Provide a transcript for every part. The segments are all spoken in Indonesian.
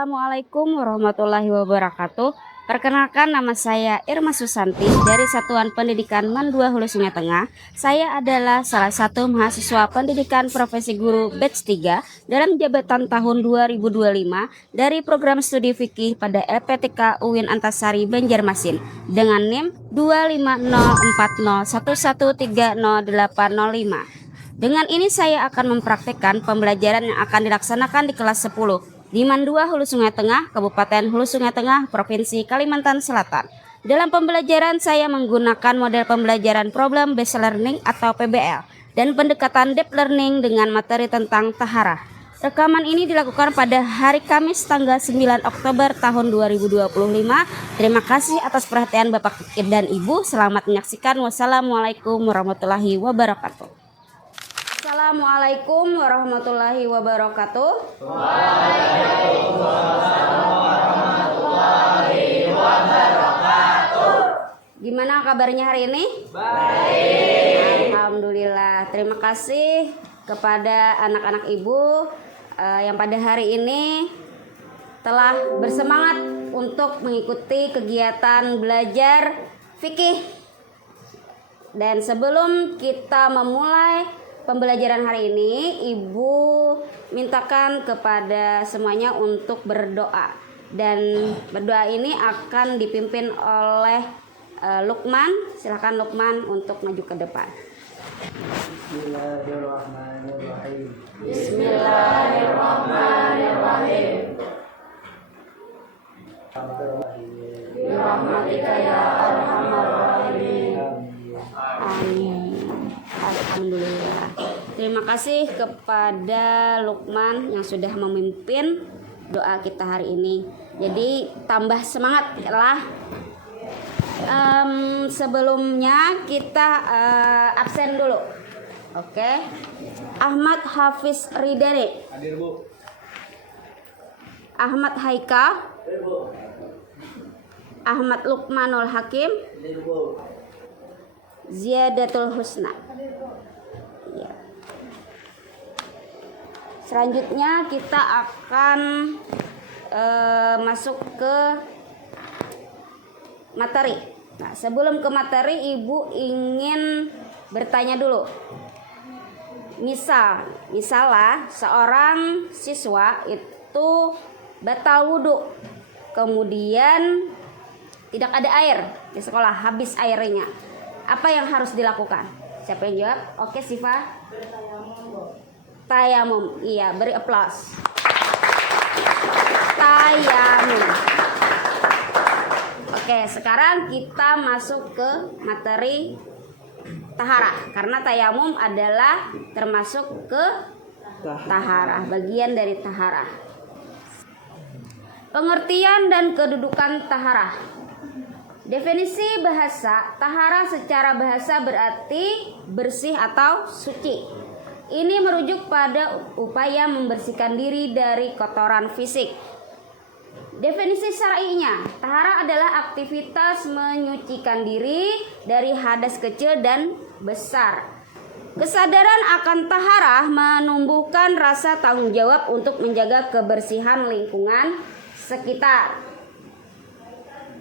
Assalamualaikum warahmatullahi wabarakatuh. Perkenalkan, nama saya Irma Susanti dari Satuan Pendidikan Men 2 Hulu Sungai Tengah. Saya adalah salah satu mahasiswa pendidikan profesi guru batch 3 dalam jabatan tahun 2025 dari program studi fikih pada LPTK UIN Antasari Banjarmasin dengan NIM 2504011300805. Dengan ini saya akan mempraktikkan pembelajaran yang akan dilaksanakan di kelas 10 di Man 2 Hulu Sungai Tengah, Kabupaten Hulu Sungai Tengah, Provinsi Kalimantan Selatan. Dalam pembelajaran saya menggunakan model pembelajaran Problem Based Learning atau PBL dan pendekatan Deep Learning dengan materi tentang taharah. Rekaman ini dilakukan pada hari Kamis tanggal 9 Oktober tahun 2025. Terima kasih atas perhatian Bapak dan Ibu. Selamat menyaksikan. Wassalamualaikum warahmatullahi wabarakatuh. Assalamualaikum warahmatullahi wabarakatuh. Waalaikumsalam warahmatullahi wabarakatuh. Gimana kabarnya hari ini? Baik. Alhamdulillah. Terima kasih kepada anak-anak ibu yang pada hari ini telah bersemangat untuk mengikuti kegiatan belajar fikih. Dan sebelum kita memulai pembelajaran hari ini, Ibu mintakan kepada semuanya untuk berdoa. Dan berdoa ini akan dipimpin oleh Lukman. Silakan Lukman untuk maju ke depan. Bismillahirrahmanirrahim. Bismillahirrahmanirrahim. Birahmatika ya arhamar rahimin. Amin. Alhamdulillah. Terima kasih kepada Lukman yang sudah memimpin doa kita hari ini. Jadi tambah semangat lah. Sebelumnya kita absen dulu. Oke. Ahmad Hafiz Ridani. Hadir, Bu. Ahmad Haika. Hadir, Bu. Ahmad Lukmanul Hakim. Hadir, Bu. Ziyadatul Husna. Ya. Selanjutnya kita akan masuk ke materi. Nah, sebelum ke materi, Ibu ingin bertanya dulu. Misalnya seorang siswa itu batal wudhu, kemudian tidak ada air di sekolah, habis airnya. Apa yang harus dilakukan? Siapa yang jawab? Oke, Siva. Tayamum. Iya, beri aplaus. Tayamum. Oke, sekarang kita masuk ke materi taharah. Karena tayamum adalah termasuk ke taharah, bagian dari taharah. Pengertian dan kedudukan taharah. Definisi bahasa, taharah secara bahasa berarti bersih atau suci. Ini merujuk pada upaya membersihkan diri dari kotoran fisik. Definisi syar'inya, taharah adalah aktivitas menyucikan diri dari hadas kecil dan besar. Kesadaran akan taharah menumbuhkan rasa tanggung jawab untuk menjaga kebersihan lingkungan sekitar.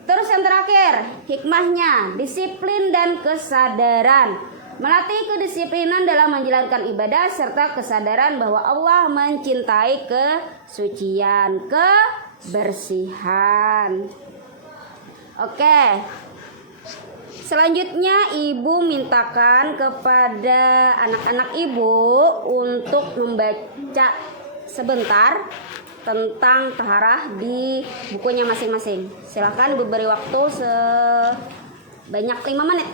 Terus yang terakhir, hikmahnya, disiplin dan kesadaran. Melatih kedisiplinan dalam menjalankan ibadah serta kesadaran bahwa Allah mencintai kesucian, kebersihan. Oke. Selanjutnya Ibu mintakan kepada anak-anak Ibu untuk membaca sebentar tentang taharah di bukunya masing-masing. Silakan Ibu beri waktu sebanyak 5 menit.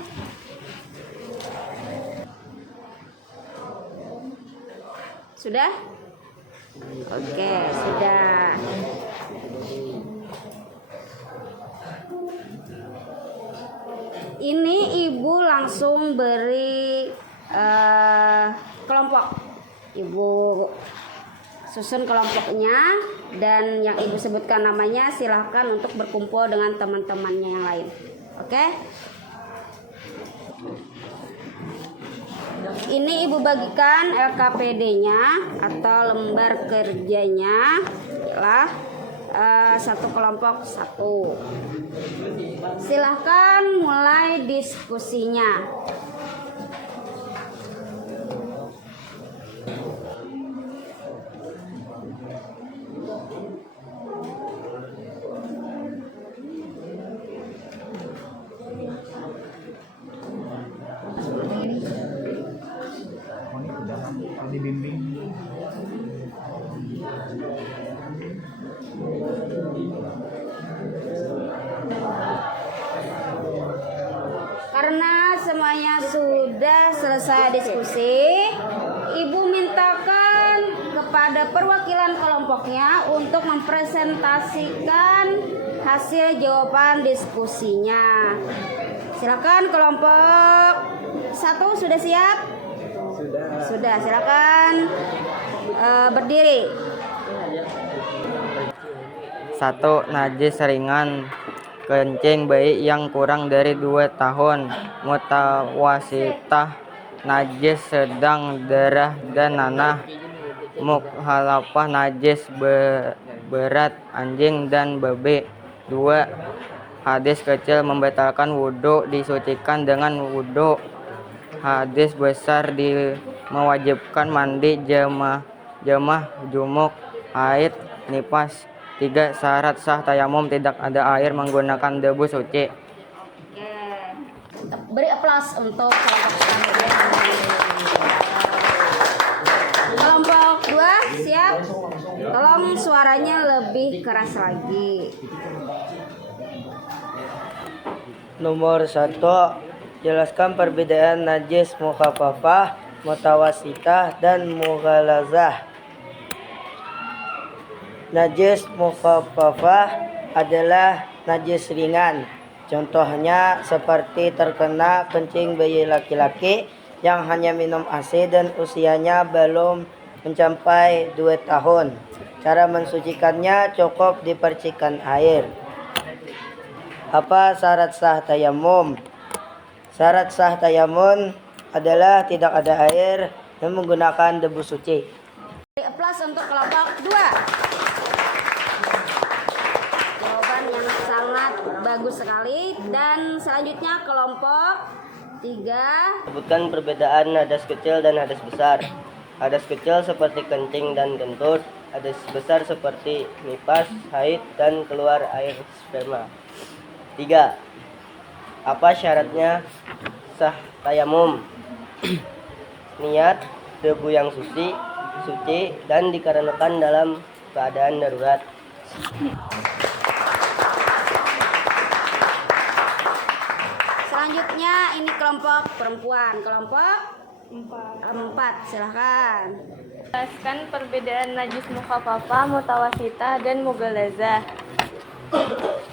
Sudah? Oke, sudah. Ini Ibu langsung beri kelompok. Ibu susun kelompoknya dan yang Ibu sebutkan namanya, silahkan untuk berkumpul dengan teman-temannya yang lain. Oke? Ini Ibu bagikan LKPD-nya atau lembar kerjanya. Lah, satu kelompok satu. Silahkan mulai diskusinya. Dibimbing. Karena semuanya sudah selesai diskusi, Ibu mintakan kepada perwakilan kelompoknya untuk mempresentasikan hasil jawaban diskusinya. Silakan kelompok 1 sudah siap? Sudah, silakan berdiri. 1. Najis ringan, kencing bayi yang kurang dari 2 tahun. Mutawasitah, najis sedang, darah dan nanah. Mukhalafah, najis berat, anjing dan babi. 2. Hadis kecil membatalkan wudhu, disucikan dengan wudhu. Hadis besar mewajibkan mandi, jamaah, jumuk, haid, nifas. 3. Syarat sah tayamum, tidak ada air, menggunakan debu suci. Oke. Beri aplaus untuk kelompok selanjutnya. Kelompok 2 siap? Tolong suaranya lebih keras lagi. Nomor 1. Jelaskan perbedaan najis mukhafafah, mutawasitah, dan mughalazah. Najis mukhafafah adalah najis ringan. Contohnya seperti terkena kencing bayi laki-laki yang hanya minum ASI dan usianya belum mencapai 2 tahun. Cara mensucikannya cukup dipercikan air. Apa syarat sah tayamum? Syarat sah tayamum adalah tidak ada air dan menggunakan debu suci. Beri aplaus untuk kelompok 2. Jawaban yang sangat bagus sekali. Dan selanjutnya kelompok 3. Sebutkan perbedaan hadas kecil dan hadas besar. Hadas kecil seperti kencing dan kentut. Hadas besar seperti nifas, haid, dan keluar air sperma. 3. Apa syaratnya sah tayamum? Niat, debu yang suci, dan dikarenakan dalam keadaan darurat. Selanjutnya ini kelompok perempuan. Kelompok 4. Silahkan. Jelaskan perbedaan najis mukhafafah, mutawasitah, dan mughalazah.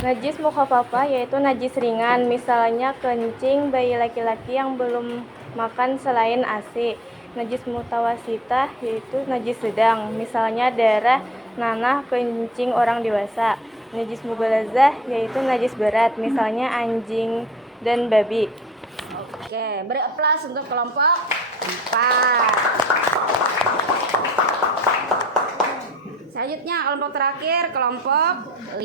Najis mukhafafah yaitu najis ringan, misalnya kencing bayi laki-laki yang belum makan selain ASI. Najis mutawasitah yaitu najis sedang, misalnya darah, nanah, kencing orang dewasa. Najis mughalazah yaitu najis berat, misalnya anjing dan babi. Oke, beri aplaus untuk kelompok 4. Selanjutnya kelompok terakhir, kelompok 5.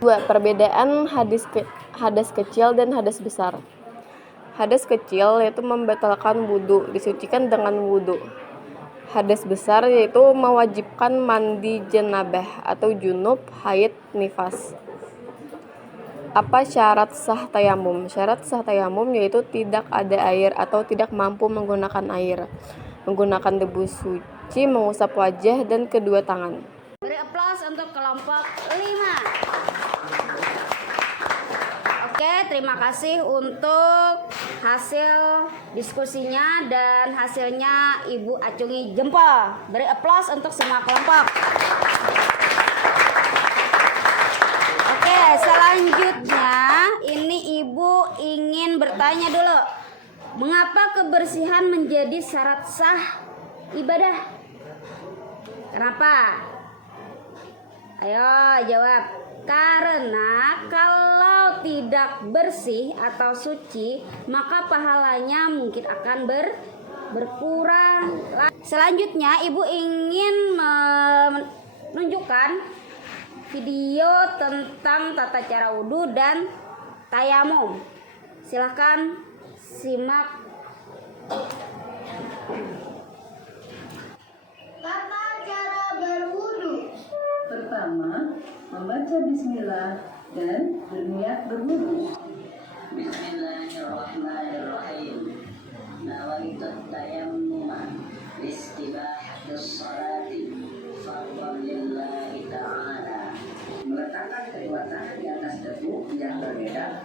2. Perbedaan hadas kecil dan hadas besar. Hadas kecil yaitu membatalkan wudhu, disucikan dengan wudhu. Hadas besar yaitu mewajibkan mandi janabah atau junub, haid, nifas. Apa syarat sah tayamum? Syarat sah tayamum yaitu tidak ada air atau tidak mampu menggunakan air, menggunakan debu suci, mengusap wajah dan kedua tangan. Beri aplaus untuk kelompok 5. Oke, terima kasih untuk hasil diskusinya dan hasilnya Ibu acungi jempol. Beri aplaus untuk semua kelompok. Oke, selanjutnya ini Ibu ingin bertanya dulu. Mengapa kebersihan menjadi syarat sah ibadah? Kenapa? Ayo jawab. Karena kalau tidak bersih atau suci, maka pahalanya mungkin akan berkurang. Selanjutnya ibu ingin menunjukkan video tentang tata cara wudhu dan tayamum. Silahkan simak. Tata cara berwudu. Pertama, membaca bismillah dan berniat berwudu. Bismillahirrahmanirrahim. Nawaitu tayammuma istibahatus salati fardhan lillahi ta'ala. Meletakkan kedua tangan di atas debu yang berbeda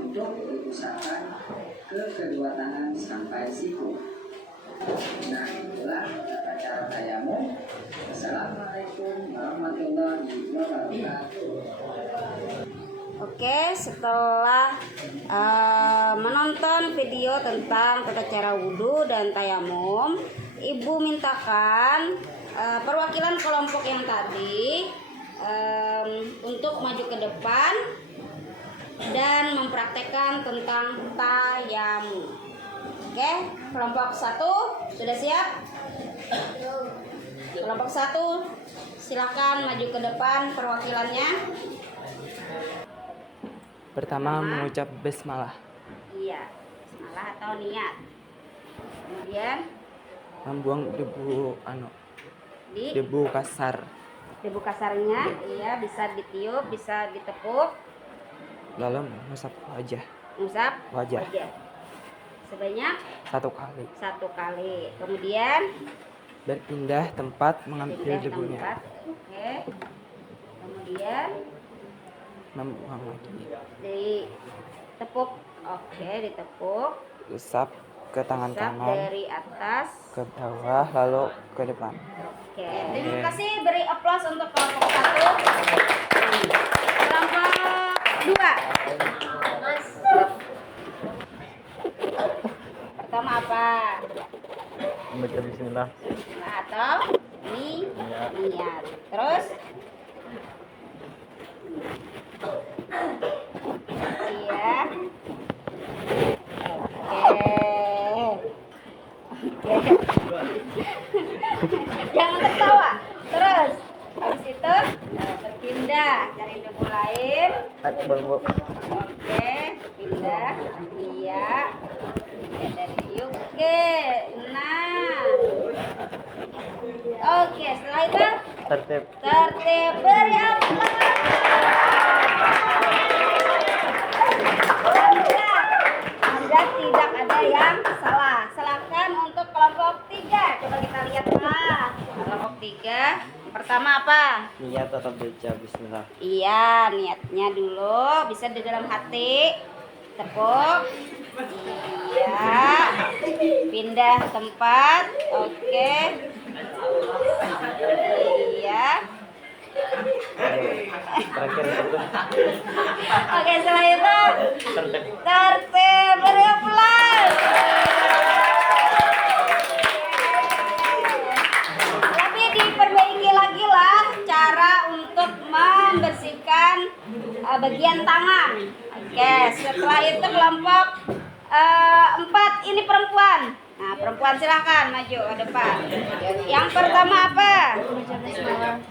untuk diusapkan ke kedua tangan sampai siku. Nah, itulah tata cara tayamum. Assalamualaikum warahmatullahi wabarakatuh. Oke, setelah menonton video tentang tata cara wudhu dan tayamum, ibu mintakan perwakilan kelompok yang tadi untuk maju ke depan dan mempraktekkan tentang tayamum. Oke, kelompok 1 sudah siap? Kelompok 1 silakan maju ke depan perwakilannya. Pertama mengucap basmalah, Iya, bismillah atau niat. Kemudian membuang di debu kasar, debu kasarnya, iya, bisa ditiup, bisa ditepuk, lalu mengusap wajah ngusap Wajah. sebanyak 1 kali, 1 kali. Kemudian berpindah tempat mengambil pindah debunya, tempat. Oke. Kemudian membuang lagi, ditepuk. Oke, ditepuk. usap ke tangan Usap kanan, dari atas. ke bawah, lalu ke depan. Oke, terima kasih. Beri aplaus untuk kelompok 1. Kelompok 2. Pertama apa? Membaca bismillah. Atau niat. Terus iya. Oke. Jangan tertawa. Terus habis itu berpindah cari debu lain. Oke, pindah. Iya. Dari tiup. Oke. Nah. Oke, setelah itu Tertib. beri aplaus. Alhamdulillah, tidak ada yang salah. Silakan untuk kelompok 3. Coba kita lihat lah. Kelompok 3. Pertama apa? Niat atau baca bismillah. Iya, niatnya dulu. Bisa di dalam hati. Tepuk. Iya. Pindah tempat. Oke. Iya. Terakhir itu Oke, setelah itu tertib, beri aplaus. Tapi diperbaiki lagi lah cara untuk membersihkan bagian tangan. Oke, setelah itu kelompok 4 ini perempuan. Nah, perempuan silahkan maju ke depan. Yang pertama apa?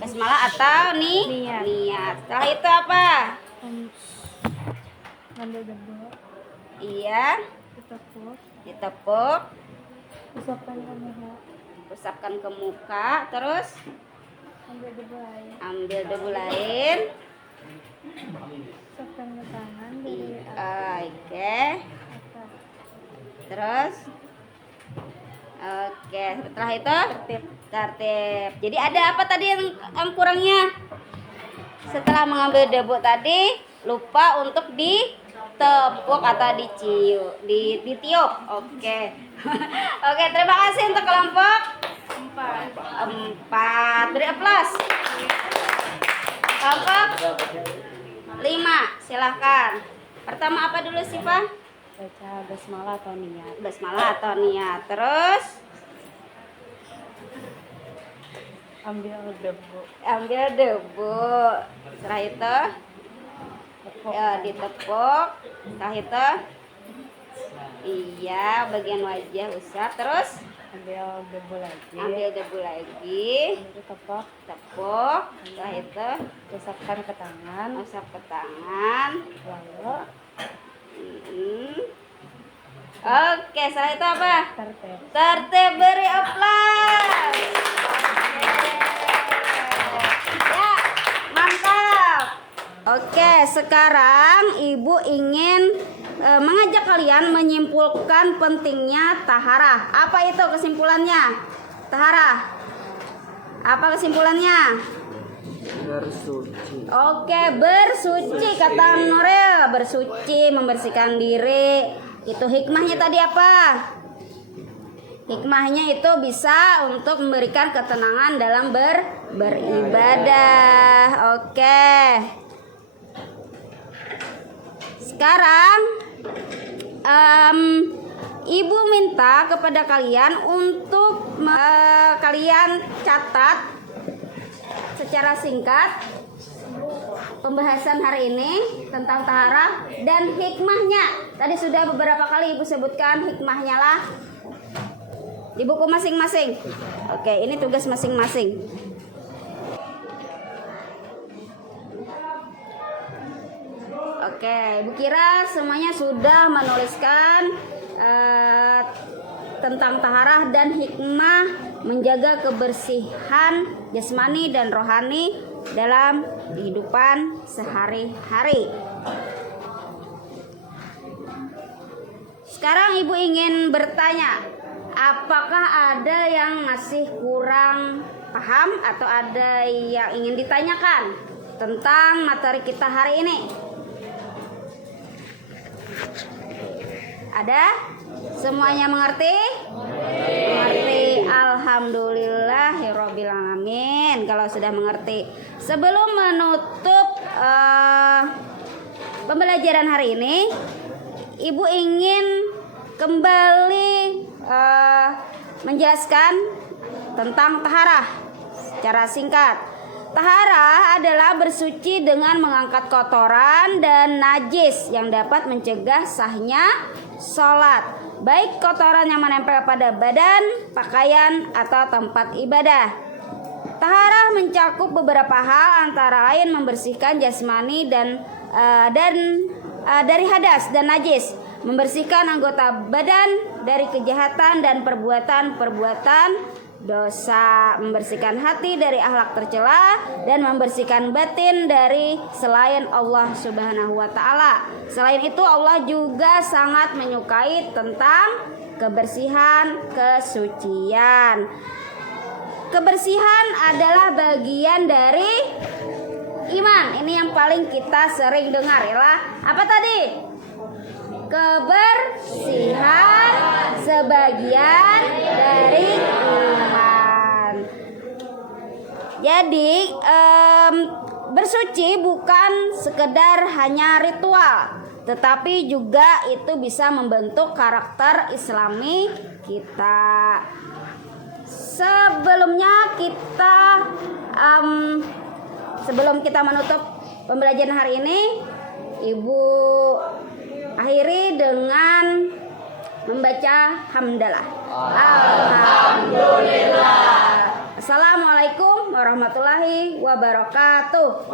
Basmalah atau niat. Setelah itu apa? Ambil debu, Iya, ditepuk, usapkan ke muka, usapkan ke muka, terus ambil debu lain, ambil debu lain. usapkan ke tangan dari Oke, atas. terus oke, setelah itu tertib. Jadi ada apa tadi yang kurangnya? Setelah mengambil debu tadi lupa untuk ditepuk atau ditiup. Oke. Oke, terima kasih untuk kelompok 4. Beri aplaus. Kelompok 5, silahkan. Pertama apa dulu sih, Pak? Baca basmalah atau niat. Basmalah atau niat. Terus Ambil debu, ambil debu. Setelah itu ditepuk. Setelah itu Iya, bagian wajah usap. Terus Ambil debu lagi. ambil debu lagi. Tepuk. Tepuk. Setelah itu Usapkan ke tangan. usap ke tangan. Lalu Oke, setelah itu apa? tertib. Tertib, beri aplaus. Ya, mantap. Oke, sekarang Ibu ingin mengajak kalian menyimpulkan pentingnya taharah. Apa itu kesimpulannya? Taharah. Apa kesimpulannya? Bersuci. Oke, bersuci kata Nuril, bersuci, membersihkan diri. Itu hikmahnya tadi apa? Hikmahnya itu bisa untuk memberikan ketenangan dalam beribadah. Oke. Sekarang Ibu minta kepada kalian untuk kalian catat secara singkat pembahasan hari ini tentang taharah dan hikmahnya. Tadi sudah beberapa kali Ibu sebutkan hikmahnya lah di buku masing-masing. Oke, ini tugas masing-masing. Oke, Ibu kira semuanya sudah menuliskan tentang taharah dan hikmah menjaga kebersihan jasmani dan rohani dalam kehidupan sehari-hari. Sekarang Ibu ingin bertanya, apakah ada yang masih kurang paham atau ada yang ingin ditanyakan tentang materi kita hari ini? Ada? Semuanya mengerti? Mengerti. Alhamdulillahirabbil alamin. Kalau sudah mengerti. Sebelum menutup pembelajaran hari ini, Ibu ingin kembali menjelaskan tentang taharah secara singkat. Taharah adalah bersuci dengan mengangkat kotoran dan najis yang dapat mencegah sahnya sholat, baik kotoran yang menempel pada badan, pakaian, atau tempat ibadah. Taharah mencakup beberapa hal, antara lain membersihkan jasmani dan dari hadas dan najis, membersihkan anggota badan dari kejahatan dan perbuatan-perbuatan dosa, membersihkan hati dari akhlak tercela, dan membersihkan batin dari selain Allah Subhanahu wa taala. Selain itu, Allah juga sangat menyukai tentang kebersihan, kesucian. Kebersihan adalah bagian dari iman. Ini yang paling kita sering dengar ya. Apa tadi? Kebersihan sebagian dari iman. Jadi bersuci bukan sekedar hanya ritual, tetapi juga itu bisa membentuk karakter Islami kita. Sebelum kita menutup pembelajaran hari ini, Ibu akhiri dengan membaca hamdalah. Alhamdulillah. Assalamualaikum warahmatullahi wabarakatuh.